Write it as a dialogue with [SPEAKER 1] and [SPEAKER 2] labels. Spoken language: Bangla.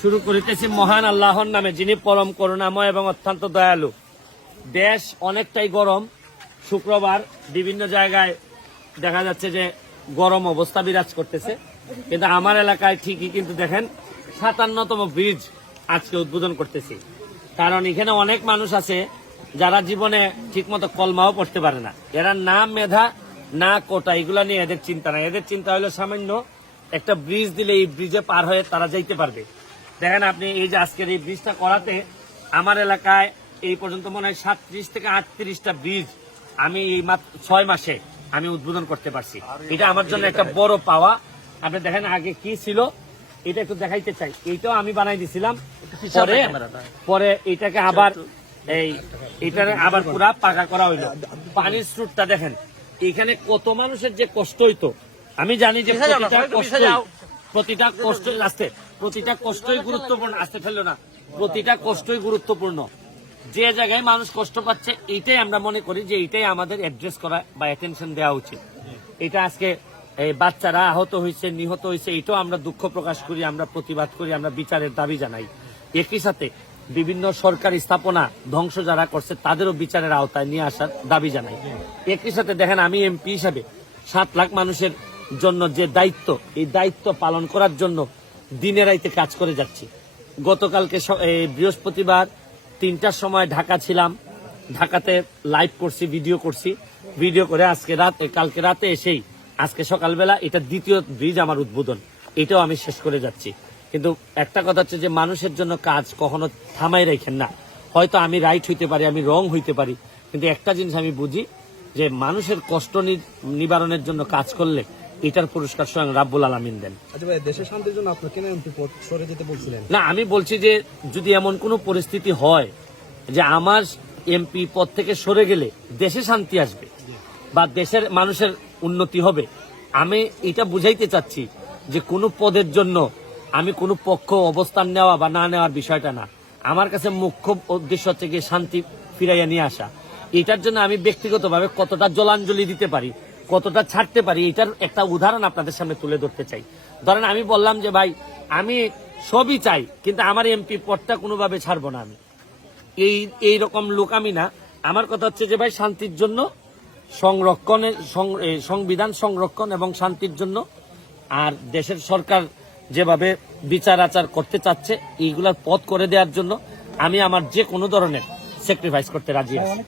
[SPEAKER 1] শুরু করিতেছি মহান আল্লাহর নামে, যিনি পরম করুণাময় এবং অত্যন্ত দয়ালু। দেশ অনেকটাই গরম। শুক্রবার বিভিন্ন জায়গায় দেখা যাচ্ছে যে গরম অবস্থা বিরাজ করতেছে। কিন্তু আমার এলাকায় ঠিকই কিন্তু দেখেন, সাতান্নতম ব্রিজ আজকে উদ্বোধন করতেছি। কারণ এখানে অনেক মানুষ আছে যারা জীবনে ঠিকমতো কলমাও পড়তে পারে না। এরা না মেধা, না কোটা, এগুলা নিয়ে এদের চিন্তা নাই। এদের চিন্তা হলো সামান্য একটা ব্রিজ দিলে এই ব্রিজে পার হয়ে তারা যাইতে পারবে। দেখেন আপনি এই যে আজকের এই ব্রিজটা করাতে আমার এলাকায় এই পর্যন্ত মনে হয় সাতত্রিশ থেকে আটত্রিশটা ব্রিজ আমি এই মাত্র ছয় মাসে আমি উদ্বোধন করতে পারছি। এটা আমার জন্য একটা বড় পাওয়া। আপনি দেখেন আগে কি ছিল এটা একটু দেখাইতে চাই। এইটাও আমি বানাই দিছিলাম। পরে পরে এটাকে আবার এই এটার আবার পুরা পাকা করা হইল। পানির স্রোতটা দেখেন। এখানে কত মানুষের যে কষ্ট হইতো। আমি জানি যে প্রতিটা কষ্ট আসতে প্রতিটা কষ্টই গুরুত্বপূর্ণ, আসতে ফেলল না। প্রতিটা কষ্টই গুরুত্বপূর্ণ। যে জায়গায় মানুষ কষ্ট পাচ্ছে, এইটাই আমরা মনে করি যে এইটাই আমাদের অ্যাড্রেস করা বা অ্যাটেনশন দেওয়া উচিত। এটা আজকে এই বাচ্চারা আহত হয়েছে, নিহত হয়েছে, এটাও আমরা দুঃখ প্রকাশ করি, আমরা প্রতিবাদ করি, আমরা বিচারের দাবি জানাই। একই সাথে বিভিন্ন সরকারি স্থাপনা ধ্বংস যারা করছে, তাদেরও বিচারের আওতায় নিয়ে আসার দাবি জানাই। একই সাথে দেখেন, আমি এমপি হিসাবে সাত লাখ মানুষের জন্য যে দায়িত্ব, এই দায়িত্ব পালন করার জন্য দিনে রাইতে কাজ করে যাচ্ছি। গতকালকে বৃহস্পতিবার তিনটার সময় ঢাকা ছিলাম। ঢাকাতে লাইভ করছি ভিডিও করছি। ভিডিও করে আজকে রাত কালকে রাতে এসেই আজকে সকালবেলা এটা দ্বিতীয় ব্রিজ আমার উদ্বোধন। এটাও আমি শেষ করে যাচ্ছি। কিন্তু একটা কথা হচ্ছে যে মানুষের জন্য কাজ কখনো থামাই রাখেন না। হয়তো আমি রাইট হইতে পারি, আমি রং হইতে পারি। কিন্তু একটা জিনিস আমি বুঝি যে মানুষের কষ্ট নিবারণের জন্য কাজ করলে এটার পুরস্কার স্বয়ং রাব্বুল আলমিন দেন।
[SPEAKER 2] আচ্ছা দেশের শান্তির জন্য আপনার কেন এমপি পদ সরে যেতে বলছিলেন?
[SPEAKER 1] না আমি বলছি যে যদি এমন কোনো পরিস্থিতি হয় যে আমার এমপি পদ থেকে সরে গেলে দেশে শান্তি আসবে বা দেশের মানুষের উন্নতি হবে আমি এটা বুঝাইতে চাচ্ছি যে কোনো পদের জন্য আমি কোনো পক্ষ অবস্থান নেওয়া বা না নেওয়ার বিষয়টা না। আমার কাছে মুখ্য উদ্দেশ্য হচ্ছে গিয়ে শান্তি ফিরাইয়া নিয়ে আসা। এটার জন্য আমি ব্যক্তিগতভাবে কতটা জলাঞ্জলি দিতে পারি কতটা ছাড়তে পারি, এটার একটা উদাহরণ আপনাদের সামনে তুলে ধরতে চাই। ধরেন আমি বললাম যে, ভাই, আমি সবই চাই, কিন্তু আমার এমপি পদটা কোনোভাবে ছাড়বো না আমি। এই এই রকম লোক আমি না। আমার কথা হচ্ছে যে, ভাই, শান্তির জন্য সংরক্ষণের সংবিধান সংরক্ষণ এবং শান্তির জন্য আর দেশের সরকার যেভাবে বিচার আচার করতে চাচ্ছে, এইগুলার পথ করে দেওয়ার জন্য আমি আমার যে কোনো ধরনের স্যাক্রিফাইস করতে রাজি আছি।